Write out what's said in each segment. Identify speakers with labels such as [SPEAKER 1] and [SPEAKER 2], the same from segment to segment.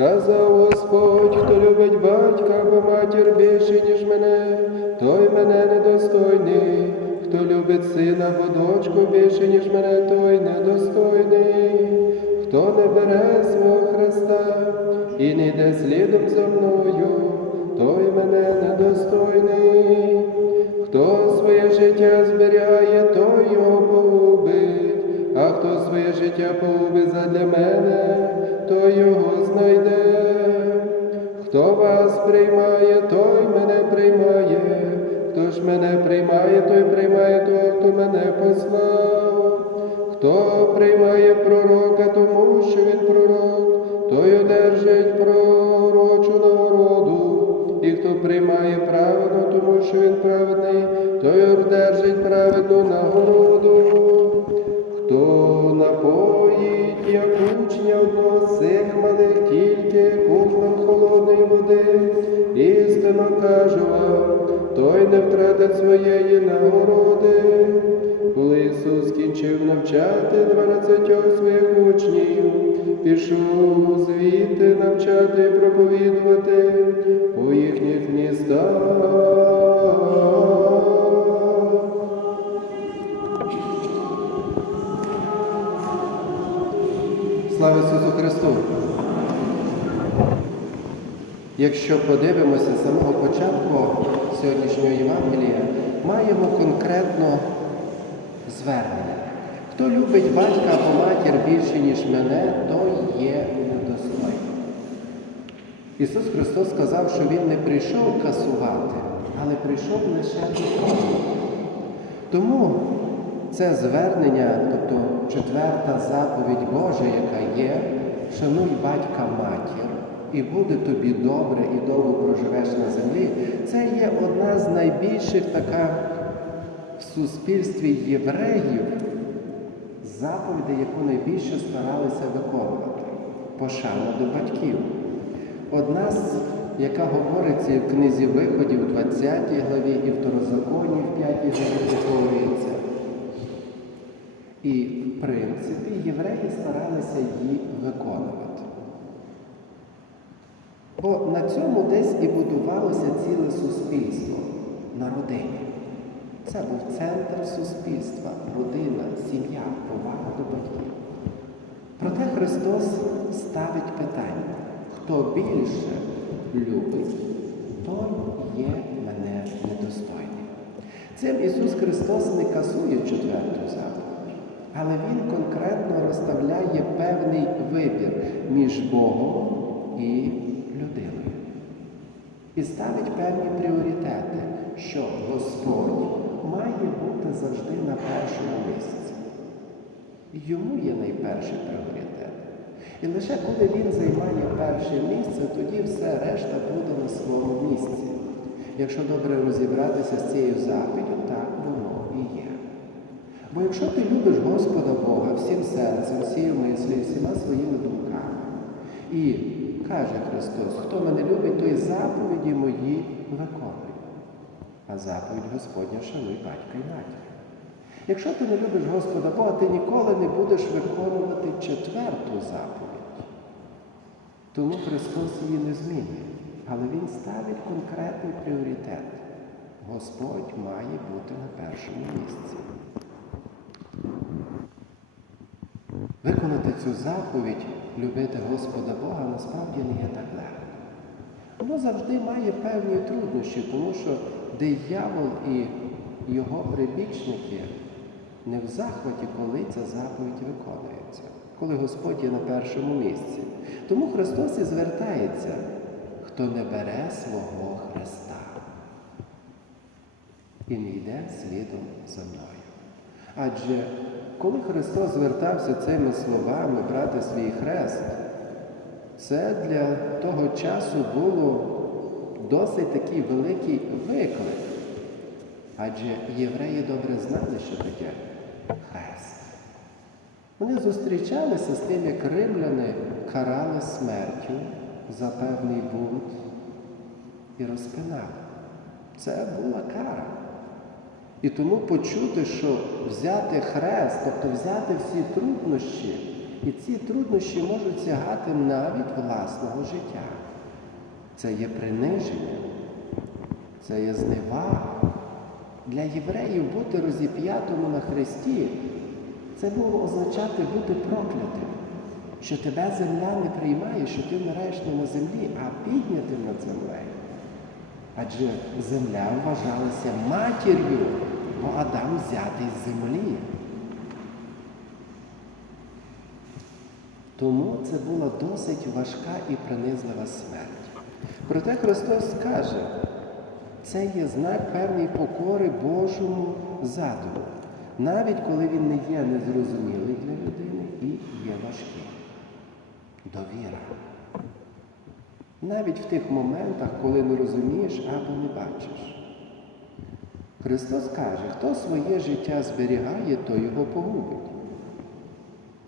[SPEAKER 1] Сказав Господь, хто любить батька або матір більше, ніж мене, той мене недостойний. Хто любить сина або дочку більше, ніж мене, той недостойний. Хто не бере свого Христа і не йде слідом за мною, той мене недостойний. Хто своє життя зберігає, той його погубить, а хто своє життя погубить задля мене, приймає, той мене приймає, хто ж мене приймає, той приймає того, хто мене послав. Хто приймає пророка, тому що він пророк, той одержить пророчу нагороду. І хто приймає праведно, тому що він праведний, той одержить праведну нагороду. Хто напоїть, як учня одного не втратить своєї нагороди. Коли Ісус скінчив навчати дванадцятьох своїх учнів, пішов звідти навчати і проповідувати по їхніх містах. Слава Ісусу Христу! Якщо подивимося з самого початку сьогоднішнього Євангелія, маємо конкретно звернення. Хто любить батька або матір більше, ніж мене, той є недостойний. Ісус Христос сказав, що Він не прийшов касувати, але прийшов лише виконувати. Тому це звернення, тобто четверта заповідь Божа, яка є, шануй батька матір, і буде тобі добре і довго проживеш на землі, це є одна з найбільших така в суспільстві євреїв заповідей, яку найбільше старалися виконувати. Пошана до батьків. Одна з, яка говориться в книзі виходів, 20 главі і второзаконні в 5 главі повторюється. І, в принципі, євреї старалися її виконувати. Бо на цьому десь і будувалося ціле суспільство на родині. Це був центр суспільства, родина, сім'я, повага до батьків. Проте Христос ставить питання, хто більше любить, той є мене недостойний. Цим Ісус Христос не касує четверту заповідь, але Він конкретно розставляє певний вибір між Богом і. І ставить певні пріоритети, що Господь має бути завжди на першому місці. Йому є найперший пріоритет. І лише коли він займає перше місце, тоді все решта буде на своєму місці. Якщо добре розібратися з цією заповіддю, так воно і є. Бо якщо ти любиш Господа Бога всім серцем, всією мислею, всіма своїми думками, і каже Христос, хто мене любить, той заповіді мої виконує. А заповідь Господня шануй батька і матір. Якщо ти не любиш Господа Бога, ти ніколи не будеш виконувати четверту заповідь. Тому Христос її не змінює. Але Він ставить конкретний пріоритет. Господь має бути на першому місці. Виконати цю заповідь, любити Господа Бога, насправді не є так легко. Воно завжди має певні труднощі, тому що диявол і його прибічники не в захваті, коли ця заповідь виконується, коли Господь є на першому місці. Тому Христос і звертається, хто не бере свого Христа і не йде слідом за мною. Адже коли Христос звертався цими словами брати свій хрест, це для того часу було досить такий великий виклик. Адже євреї добре знали, що таке хрест. Вони зустрічалися з тим, як римляни карали смертю за певний бунт і розпинали. Це була кара. І тому почути, що взяти хрест, тобто взяти всі труднощі І ці труднощі можуть сягати навіть власного життя. Це є приниження, це є зневага. Для євреїв бути розіп'ятому на хресті це було означати бути проклятим, що тебе земля не приймає, що ти вмираєш не на землі, а землею. Адже земля вважалася матір'ю, бо Адам взятий з землі. Тому це була досить важка і принизлива смерть. Проте Христос каже, це є знак певної покори Божому задуму, навіть коли він не є незрозумілий для людини і є важкий. Довіра. Навіть в тих моментах, коли не розумієш або не бачиш. Христос каже, хто своє життя зберігає, то його погубить.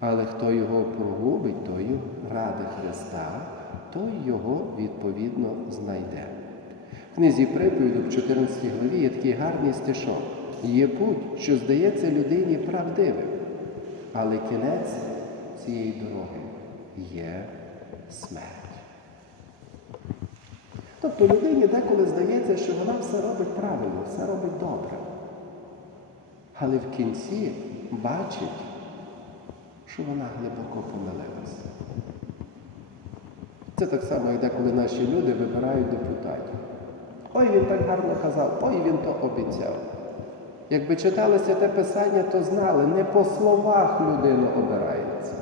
[SPEAKER 1] Але хто його прогубить, той ради Христа, той його відповідно знайде. В книзі приповіду в 14 главі є такий гарний стишок. Є путь, що здається людині правдивим, але кінець цієї дороги є смерть. Тобто людині деколи здається, що вона все робить правильно, все робить добре. Але в кінці бачить, що вона глибоко помилилася. Це так само, як деколи наші люди вибирають депутатів. Ой, він так гарно казав, ой, він то обіцяв. Якби читалося те писання, то знали, не по словах людина обирається,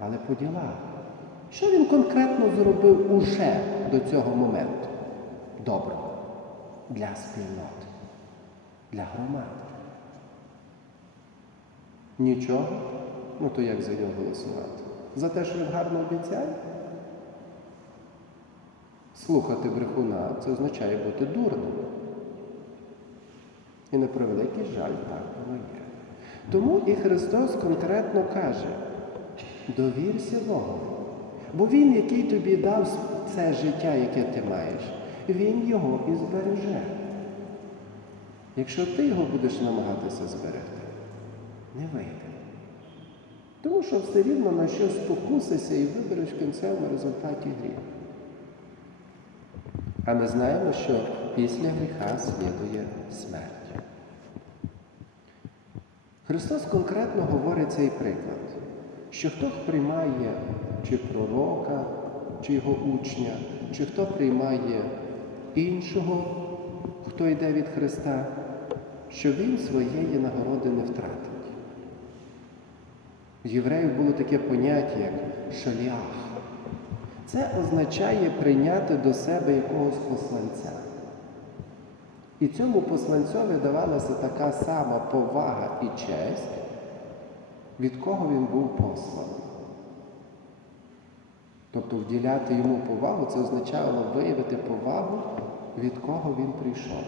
[SPEAKER 1] але по ділах. Що він конкретно зробив уже до цього моменту? Доброго для спільноти, для громади. Нічого? Ну то як за нього голосувати? За те, що він гарно обіцяє? Слухати брехуна це означає бути дурним. І на превеликий жаль так воно є. Тому і Христос конкретно каже: довірся Богу. Бо Він, який тобі дав це життя, яке ти маєш, Він його і збереже. Якщо ти його будеш намагатися зберегти, не вийде. Тому що все рівно на щось спокусися і вибереш в кінцевому результаті гріх. А ми знаємо, що після гріха слідує смерть. Христос конкретно говорить цей приклад, що хто приймає чи пророка, чи його учня, чи хто приймає іншого, хто йде від Христа, що він своєї нагороди не втратить. В євреїв було таке поняття, як шаліах. Це означає прийняти до себе якогось посланця. І цьому посланцьові давалася така сама повага і честь, від кого він був посланий. Тобто вділяти йому повагу, це означало виявити повагу, від кого він прийшов.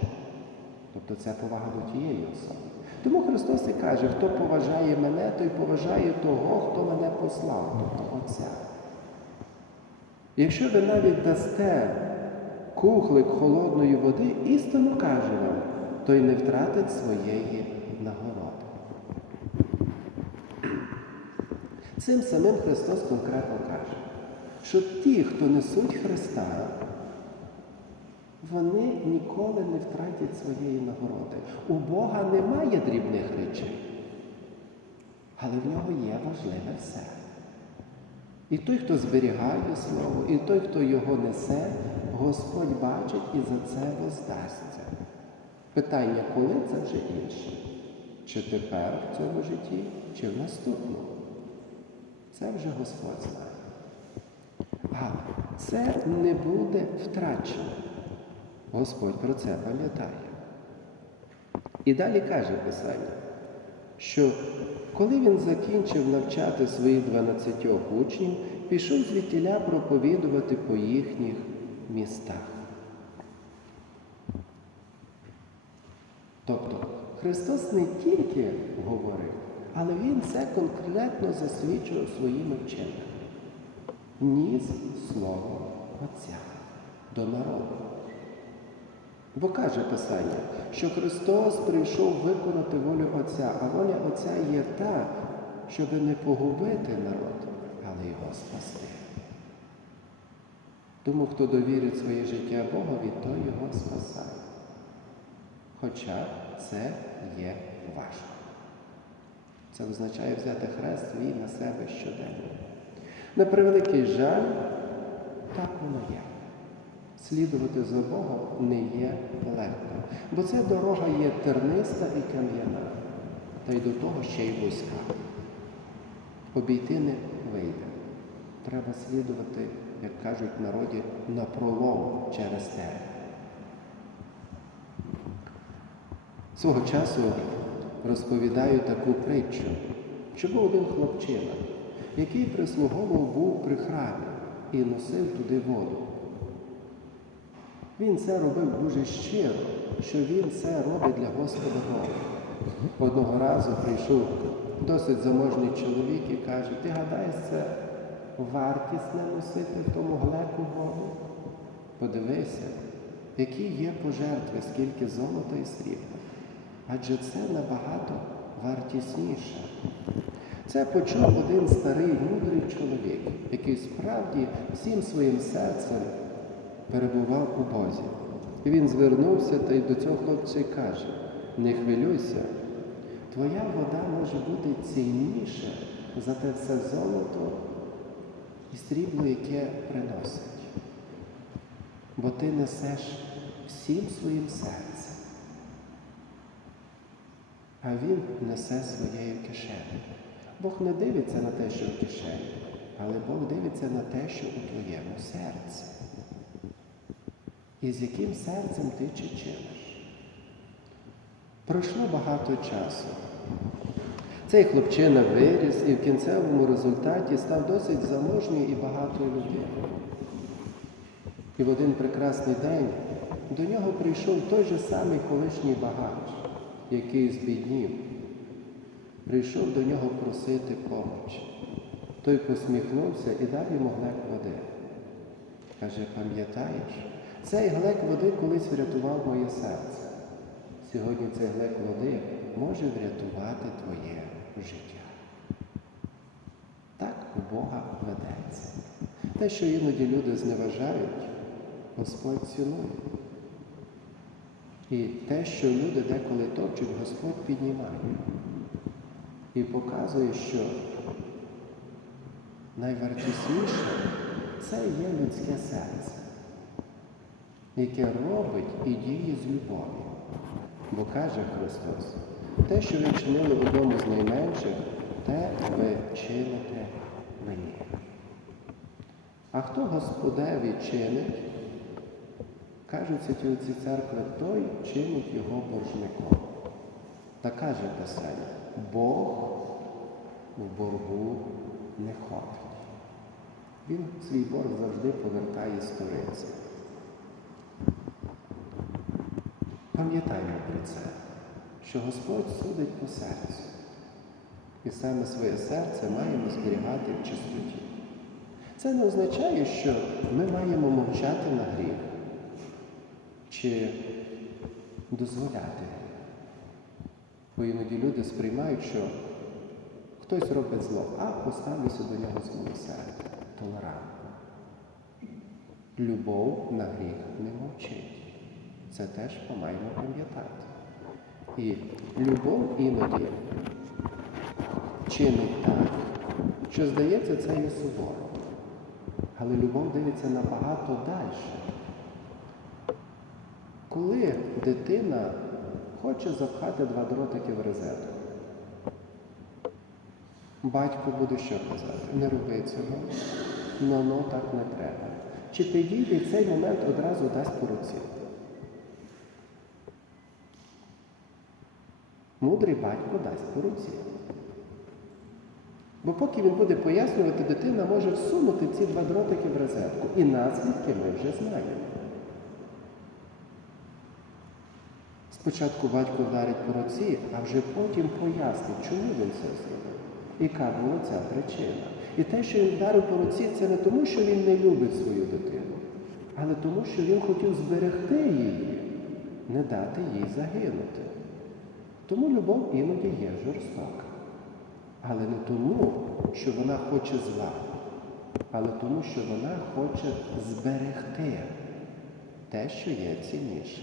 [SPEAKER 1] Тобто це повага до тієї особи. Тому Христос і каже, хто поважає мене, той поважає того, хто мене послав, тобто Отця. Якщо ви навіть дасте кухлик холодної води, істину каже вам, той не втратить своєї нагороди. Цим самим Христос конкретно каже, що ті, хто несуть Христа, вони ніколи не втратять своєї нагороди. У Бога немає дрібних речей, але в нього є важливе все. І той, хто зберігає Слово, і той, хто його несе, Господь бачить і за це воздасться. Питання, коли це вже інше? Чи тепер в цьому житті, чи в наступному? Це вже Господь знає. Але це не буде втрачено. Господь про це пам'ятає. І далі каже Писання, що коли він закінчив навчати своїх дванадцятьох учнів, пішов звідтіля проповідувати по їхніх містах. Тобто Христос не тільки говорив, але Він це конкретно засвідчував своїми вченнями. Ніс Слово Отця до народу. Бо каже Писання, що Христос прийшов виконати волю Отця, а воля Отця є та, щоб не погубити народ, але його спасти. Тому, хто довірить своє життя Богові, той його спасає. Хоча це є важко. Це означає взяти хрест свій на себе щоденно. На превеликий жаль, так воно є. Слідувати за Богом не є легко, бо ця дорога є терниста і кам'яна, та й до того ще й вузька. Обійти не вийде. Треба слідувати, як кажуть в народі, на пролом через те. Свого часу розповідаю таку притчу, що був один хлопчина, який прислуговував був при храмі і носив туди воду. Він це робив дуже щиро, що він це робить для Господа Бога. Одного разу прийшов досить заможний чоловік і каже, ти гадаєш, це вартісне носити в тому глеку воду? Подивися, які є пожертви, скільки золота і срібла. Адже це набагато вартісніше. Це почув один старий мудрий чоловік, який справді всім своїм серцем перебував у Бозі. І він звернувся та й до цього хлопця й каже: не хвилюйся, твоя вода може бути цінніша за те все золото і срібло, яке приносить. Бо ти несеш всім своїм серцем, а він несе своєю кишенею. Бог не дивиться на те, що в кишені, але Бог дивиться на те, що у твоєму серці. І з яким серцем ти чи? Пройшло багато часу. Цей хлопчина виріс і в кінцевому результаті став досить заможньою і багатою людиною. І в один прекрасний день до нього прийшов той же самий колишній багач, який збіднів. Прийшов до нього просити помочі. Той посміхнувся і дав йому глек води. Каже, пам'ятаєш, цей глек води колись врятував моє серце. Сьогодні цей глек води може врятувати твоє життя. Так у Бога ведеться. Те, що іноді люди зневажають, Господь цінує. І те, що люди деколи топчуть, Господь піднімає. І показує, що найвартісніше це є людське серце, яке робить і діє з любов'ю. Бо каже Христос, те, що ви чинили одному з найменших, те ви чините мені. А хто Господеві чинить, кажуть святі отці церкви, той чинить його боржником. Та каже Писання, Бог в боргу не ходить. Він свій борг завжди повертає сторицю. Пам'ятаємо про це, що Господь судить по серцю. І саме своє серце маємо зберігати в чистоті. Це не означає, що ми маємо мовчати на гріх чи дозволяти. Бо іноді люди сприймають, що хтось робить зло, а поставлюся до нього з милосердя, толерантно. Любов на гріх не мовчить. Це теж ми маємо пам'ятати. І любов іноді чинить так, що здається, це є суворо. Але любов дивиться набагато далі. Коли дитина хоче запхати два дротики в розетку, батько буде що казати? Не роби цього, но ну так не треба. Чи підійде в цей момент одразу дасть по руці? Мудрий батько дасть по руці. Бо поки він буде пояснювати, дитина може всунути ці два дротики в розетку. І наслідки ми вже знаємо. Спочатку батько вдарить по руці, а вже потім пояснить, чому він це зробив. Яка була ця причина. І те, що він вдарив по руці, це не тому, що він не любить свою дитину, але тому, що він хотів зберегти її, не дати їй загинути. Тому любов іноді є жорстока. Але не тому, що вона хоче зла, але тому, що вона хоче зберегти те, що є цінніше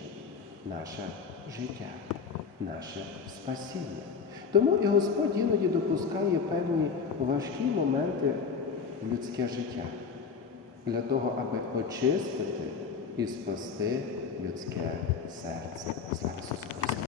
[SPEAKER 1] наше життя, наше спасіння. Тому і Господь іноді допускає певні важкі моменти в людське життя для того, аби очистити і спасти людське серце. Слава Ісусу!